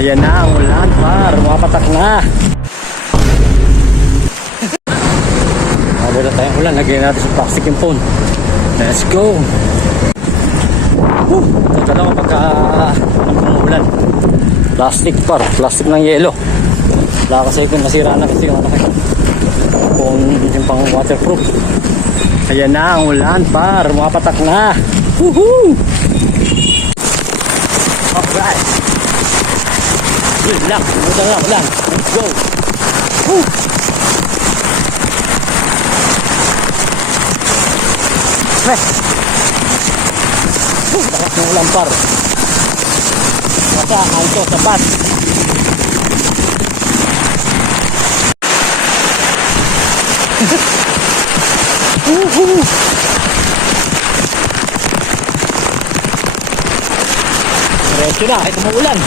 Ayan na ang ulan, par. Mapatak na. Mabula tayong ulan. Lagyan natin sa plastic yung phone. Let's go. Ito lang kapag umuulan. Plastic, par. Plastic ng yelo. Wala kasi kung nasira na kasi yung kung yung pang waterproof. Ayan na ang ulan, par. Mapatak na. Woohoo! Alright. Yun lang. Ulan. Let's go. Woo! Lakas ng ulan, par. Basta, anto, sapat. Diretso na, kahit umuulan.